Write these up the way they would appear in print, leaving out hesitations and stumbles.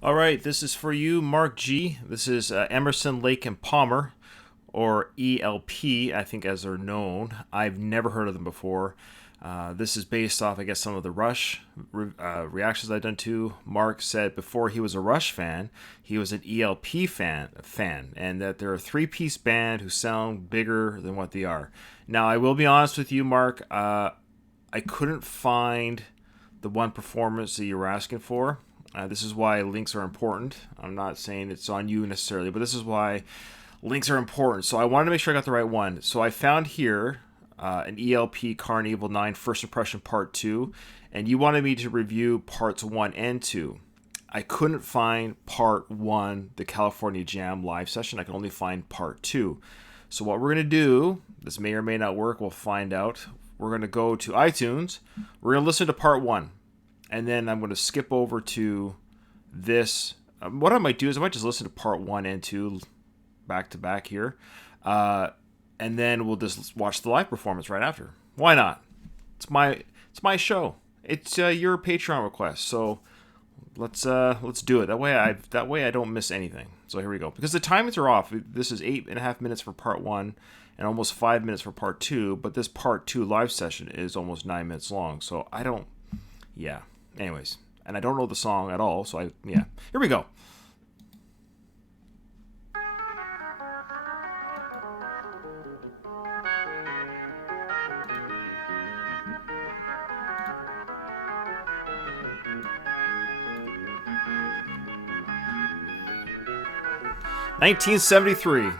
All right, this is for you, Mark G. This is Emerson, Lake and Palmer, or ELP, I think as they're known. I've never heard of them before. This is based off, I guess, some of the Rush reactions I've done to. Mark said before he was a Rush fan, he was an ELP fan, and that they're a three-piece band who sound bigger than what they are. Now, I will be honest with you, Mark. I couldn't find the one performance that you were asking for. This is why links are important. I'm not saying it's on you necessarily, but this is why links are important. So I wanted to make sure I got the right one. So I found here an ELP Karn Evil 9 First Impression Part 2, and you wanted me to review Parts 1 and 2. I couldn't find Part 1, the California Jam live session. I could only find Part 2. So what we're going to do, this may or may not work, we'll find out. We're going to go to iTunes. We're going to listen to Part 1. And then I'm going to skip over to this. What I might do is I might just listen to Part 1 and 2 back to back here. And then we'll just watch the live performance right after. Why not? It's my show. It's your Patreon request. So let's do it. That way I don't miss anything. So here we go. Because the timings are off. This is 8.5 minutes for Part 1 and almost 5 minutes for Part 2. But this Part 2 live session is almost 9 minutes long. So I don't... Yeah. Anyways, and I don't know the song at all, so here we go. "1973.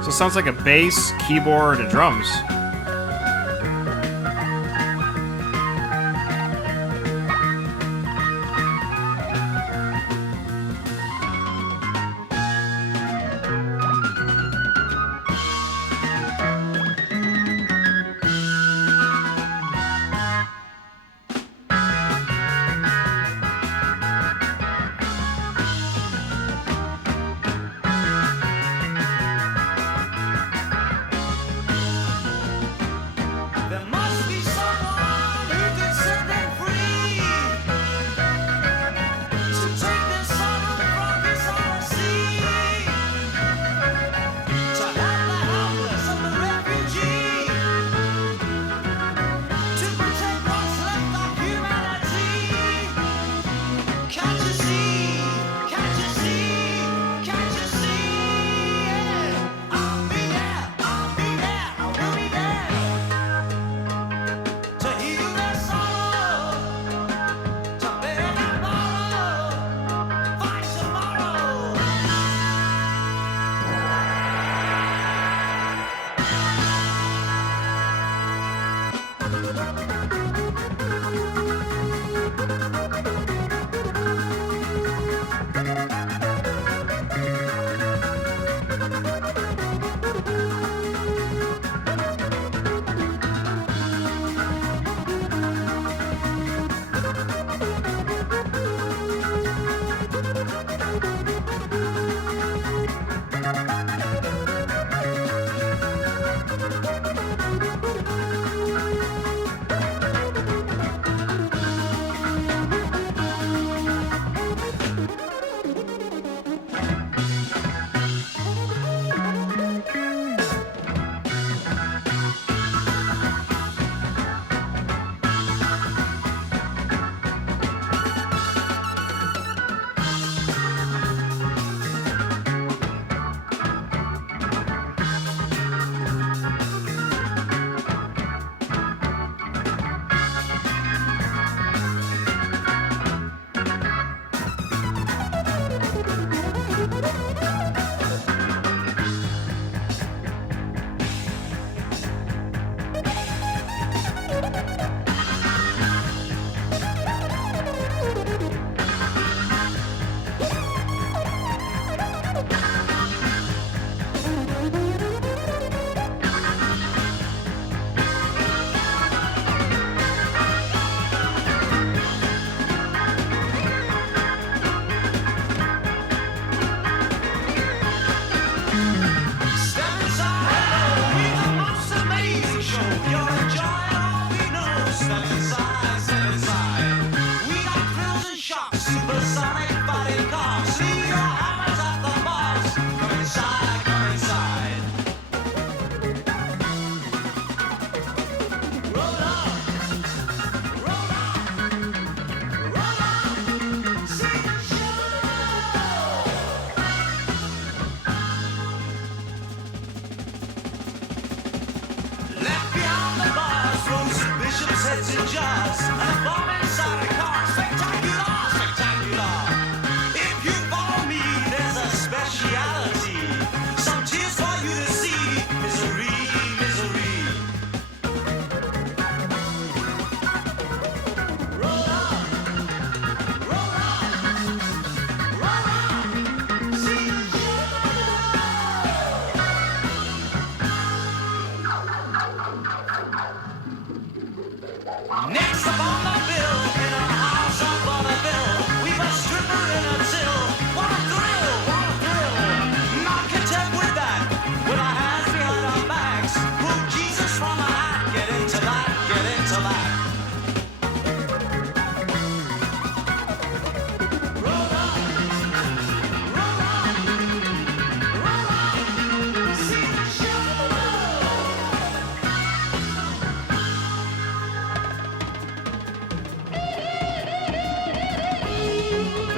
So it sounds like a bass, keyboard, and drums.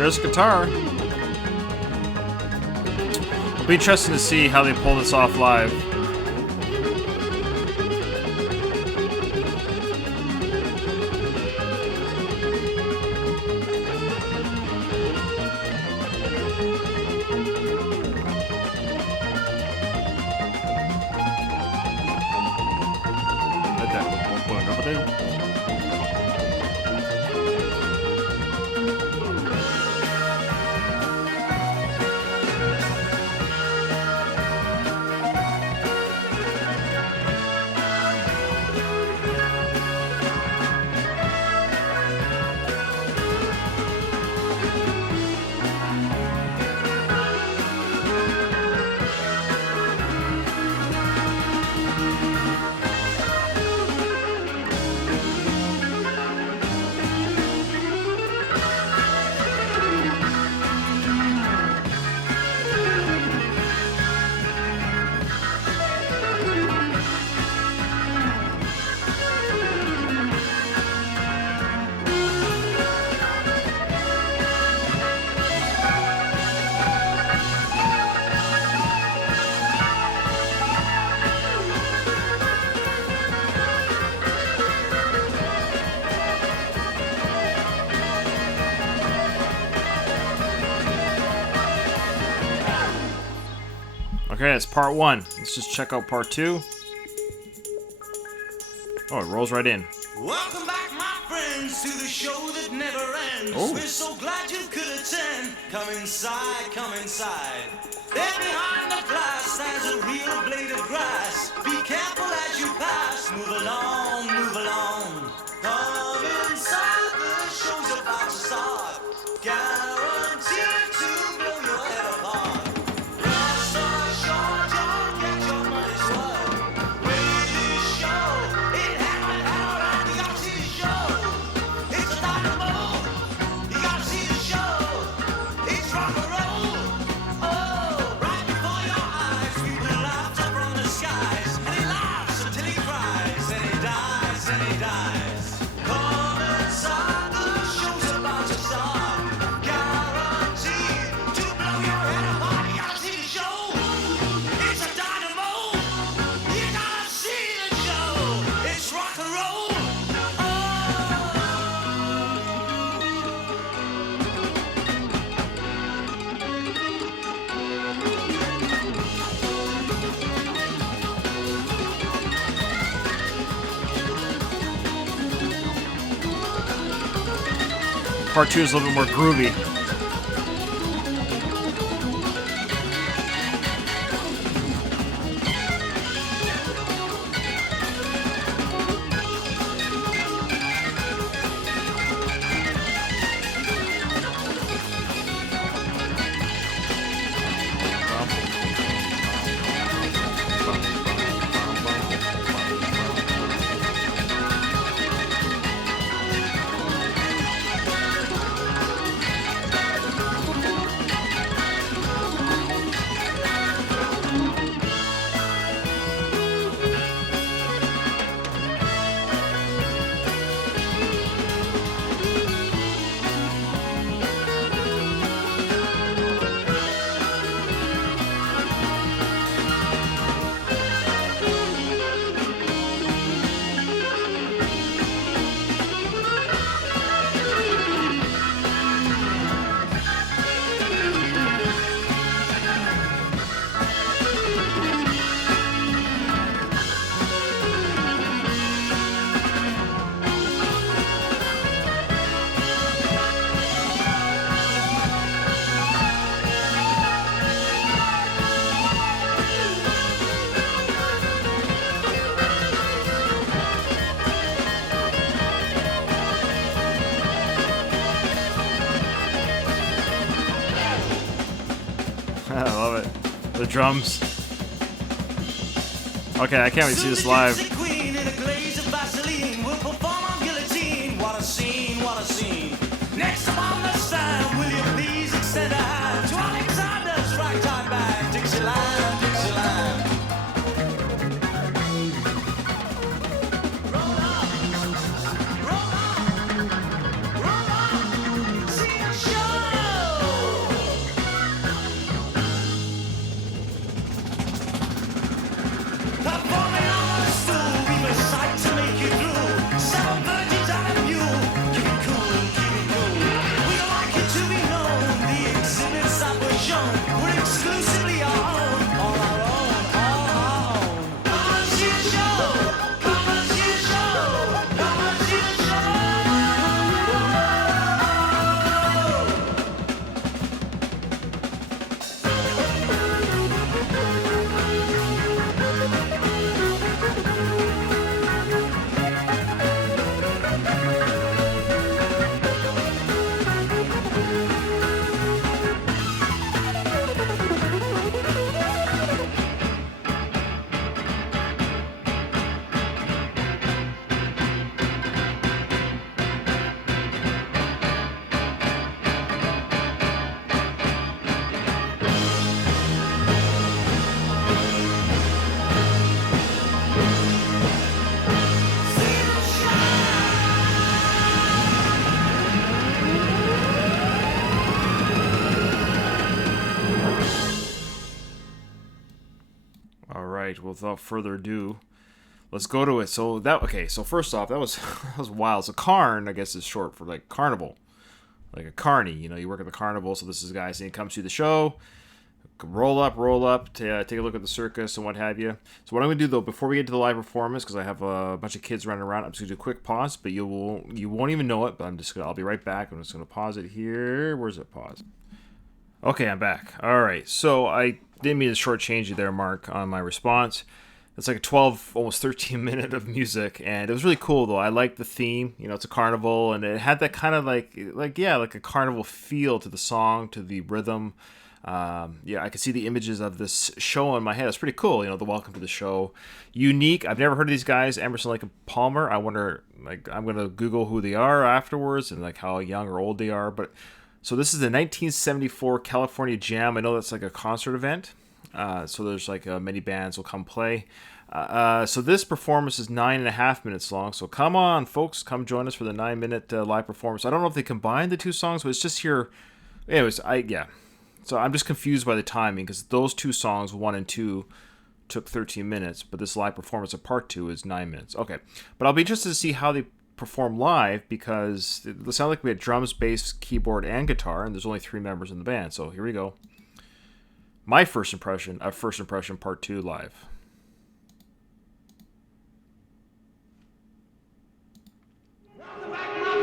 There's guitar. It'll be interesting to see how they pull this off live. Okay, that's part one. Let's just check out part two. Oh, it rolls right in. Welcome back, my friends, to the show that never ends. Oh. We're so glad you could attend. Come inside, come inside. There behind the glass stands a real blade of grass. Be careful as you pass. Move along, move along. Come inside, the show's about to start. Guaranteed to blow your head apart. Rest assured, you'll get your money's worth. Greatest show it happened out at the ELP show. It's a dynamo. You gotta see the show. It's rock and roll. Oh, right before your eyes, people laughter from the skies, and he laughs until he cries, and he dies, and he dies. Come inside, the show's about to start. Guaranteed to blow your head apart. You gotta see the show. It's a dynamo. You gotta see the show. It's rock and roll. Part 2 is a little bit more groovy. I love it. The drums. Okay, I can't wait to see this live. Queen in a glaze of Vaseline will perform on guillotine. What a scene, what a scene. Next up on the stand, will you please extend a hand to Alexander's ragtime band, Dixieland, Dixieland. Roll on, see the show. Performing on the stool, we recite to make you through. 7 virgins and a mule. Keep it cool, keep it cool. We don't like it to be known. The exhibits that were shown were exclusively our own. All our own, all our own. Come and see the show. Come and see the show. Come and see the show. All right, well, without further ado, let's go to it. So first off, that was that was wild. So Karn, I guess, is short for like carnival, like a carny. You know, you work at the carnival. So this is a guy saying, "Come see the show." roll up, to take a look at the circus and what have you. So what I'm going to do though, before we get to the live performance, because I have a bunch of kids running around, I'm just going to do a quick pause, but you won't even know it. But I'll be right back. I'm just going to pause it here. Where's it pause? Okay, I'm back. All right. So I didn't mean to shortchange you there, Mark, on my response. It's like a 12, almost 13 minute of music, and it was really cool though. I liked the theme. You know, it's a carnival, and it had that kind of like a carnival feel to the song, to the rhythm. I could see the images of this show in my head. It's pretty cool. You know, the welcome to the show, unique. I've never heard of these guys, Emerson, Lake and Palmer. I wonder, like, I'm gonna Google who they are afterwards and like how young or old they are. But so this is the 1974 California Jam. I know that's like a concert event. So there's like many bands will come play. So this performance is 9.5 minutes long. So come on, folks, come join us for the 9-minute live performance. I don't know if they combined the two songs, but it's just here. Anyways, So I'm just confused by the timing because those two songs, 1 and 2, took 13 minutes, but this live performance of part 2 is 9 minutes. Okay, but I'll be interested to see how they perform live because it sounded like we had drums, bass, keyboard, and guitar, and there's only 3 members in the band. So here we go. My first impression of First Impression Part 2 live.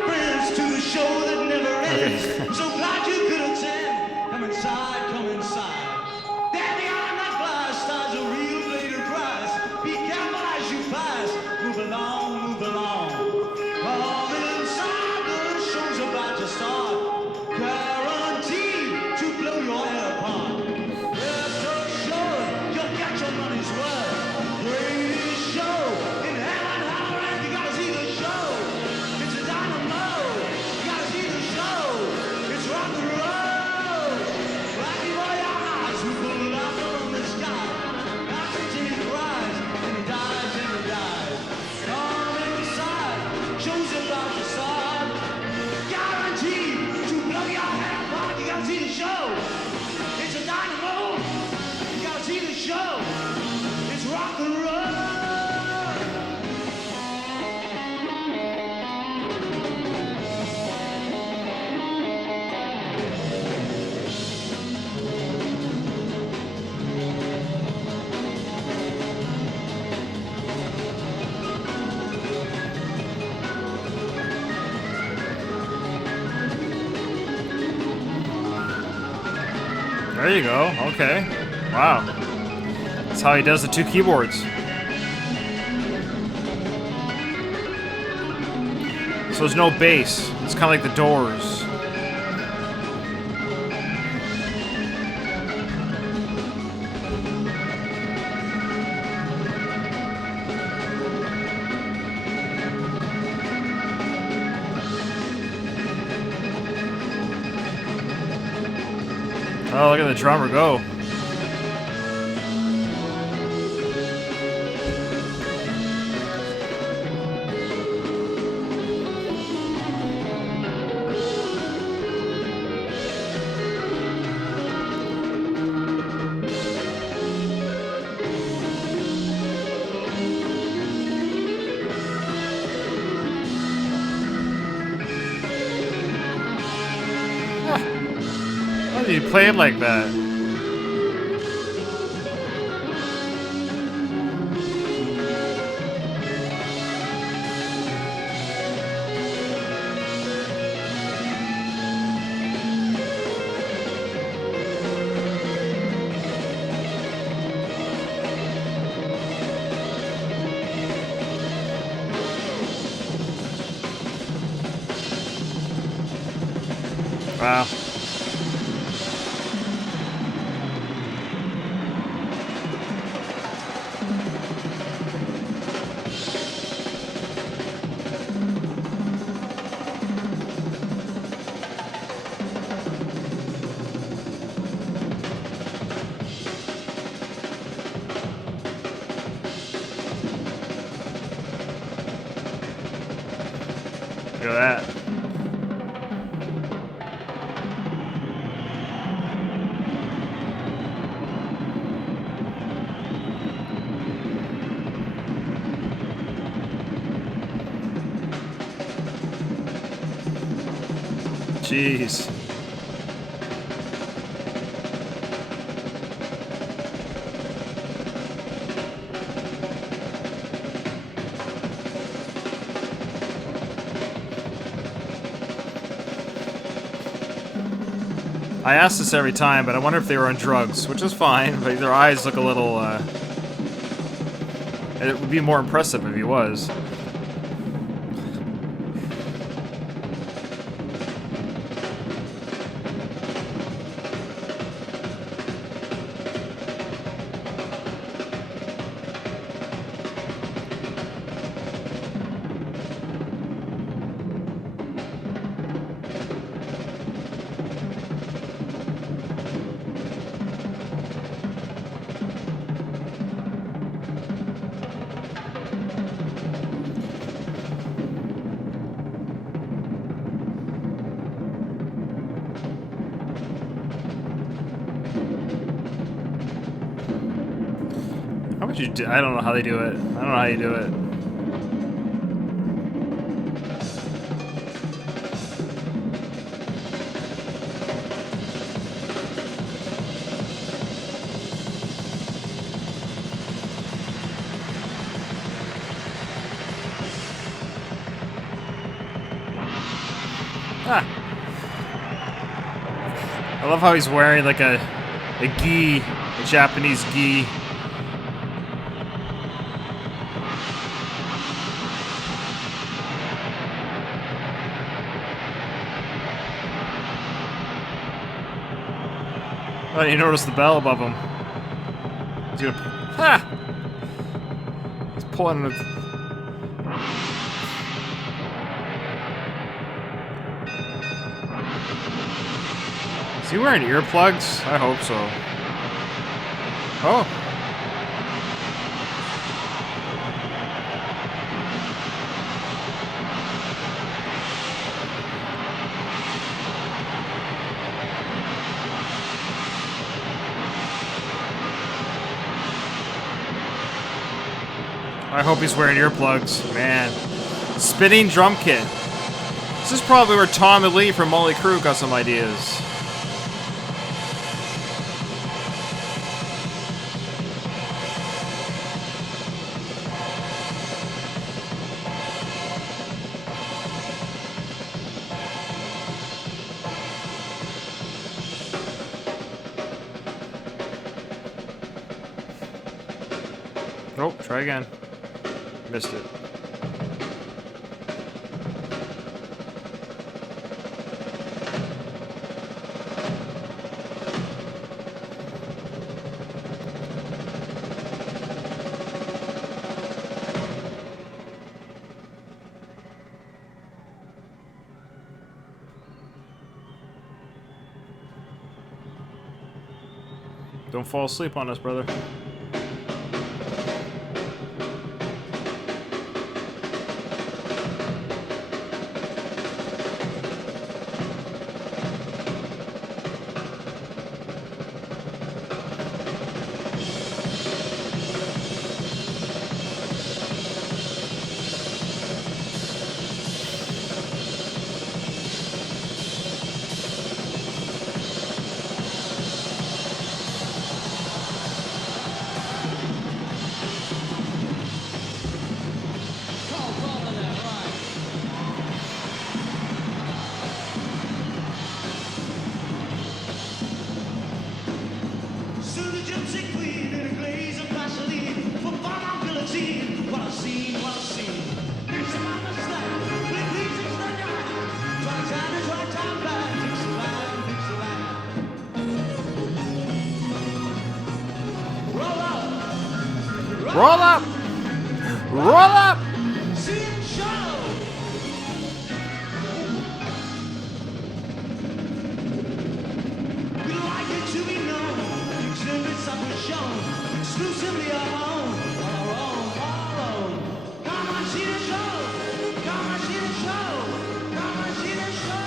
Friends to the show that never ends. So glad you could attend. Come inside, come inside. There behind that glass stands a real blade of grass. Be careful as you pass. Move along, move along. Come inside, the show's about to start. Guaranteed to blow your head apart. Rest assured, you'll get your money's worth. Greatest show in heaven, hell, or earth. You gotta see the show. It's a dynamo. You gotta see the show. It's rock and roll. Right before your eyes, we pull up from the sky. Oxygen rise, and he dies, and he dies. Come inside, show's about to start. Guaranteed to blow your head apart. You gotta see the show. It's a dynamo. You gotta see the show. It's rock and roll. There you go. Okay. Wow. That's how he does the 2 keyboards. So there's no bass. It's kind of like the Doors. Oh, look at the drummer go. How do you play it like that? Wow. Look at that. Jeez. I ask this every time, but I wonder if they were on drugs, which is fine, but their eyes look a little, it would be more impressive if he was. How would you do? I don't know how they do it. I don't know how you do it. Ah. I love how he's wearing like a gi, a Japanese gi. Oh, you notice the bell above him. He's gonna... Ha! He's pulling it. Is he wearing earplugs? I hope so. Oh. I hope he's wearing earplugs. Man. Spinning drum kit. This is probably where Tom and Lee from Motley Crue got some ideas. Nope, try again. Missed it. Don't fall asleep on us, brother. Roll up! Roll up! Exclusively alone, all alone, all alone. Come and see the show. Come and see the show. Come and see the show.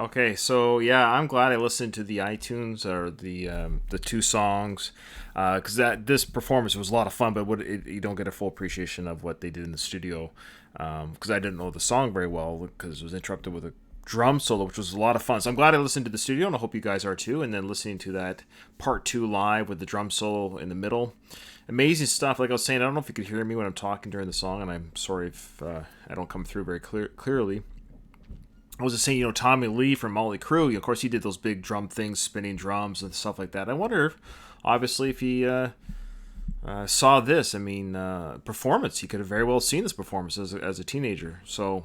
Okay, so yeah, I'm glad I listened to the iTunes or the two songs, because that this performance was a lot of fun, but you don't get a full appreciation of what they did in the studio, because I didn't know the song very well because it was interrupted with a drum solo, which was a lot of fun. So I'm glad I listened to the studio, and I hope you guys are too. And then listening to that part 2 live with the drum solo in the middle, amazing stuff. Like I was saying, I don't know if you could hear me when I'm talking during the song, and I'm sorry if I don't come through very clearly. I was just saying, Tommy Lee from Motley Crue, of course, he did those big drum things, spinning drums and stuff like that. I wonder, obviously, if he saw this. I mean, performance. He could have very well seen this performance as a teenager. So,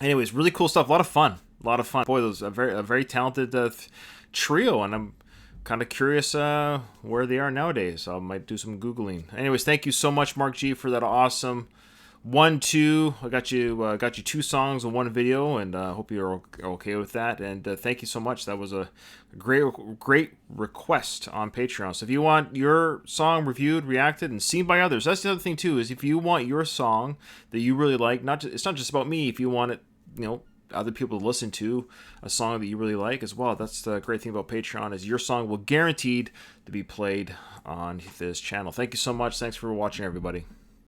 anyways, really cool stuff. A lot of fun. A lot of fun. Boy, those a very talented trio, and I'm kind of curious where they are nowadays. So I might do some Googling. Anyways, thank you so much, Mark G, for that awesome 1-2. I got you 2 songs and 1 video, and hope you're okay with that. And thank you so much. That was a great request on Patreon. So if you want your song reviewed, reacted, and seen by others, that's the other thing too. Is if you want your song that you really like, it's not just about me. If you want it, other people to listen to a song that you really like as well. That's the great thing about Patreon, is your song will guaranteed to be played on this channel. Thank you so much. Thanks for watching, everybody.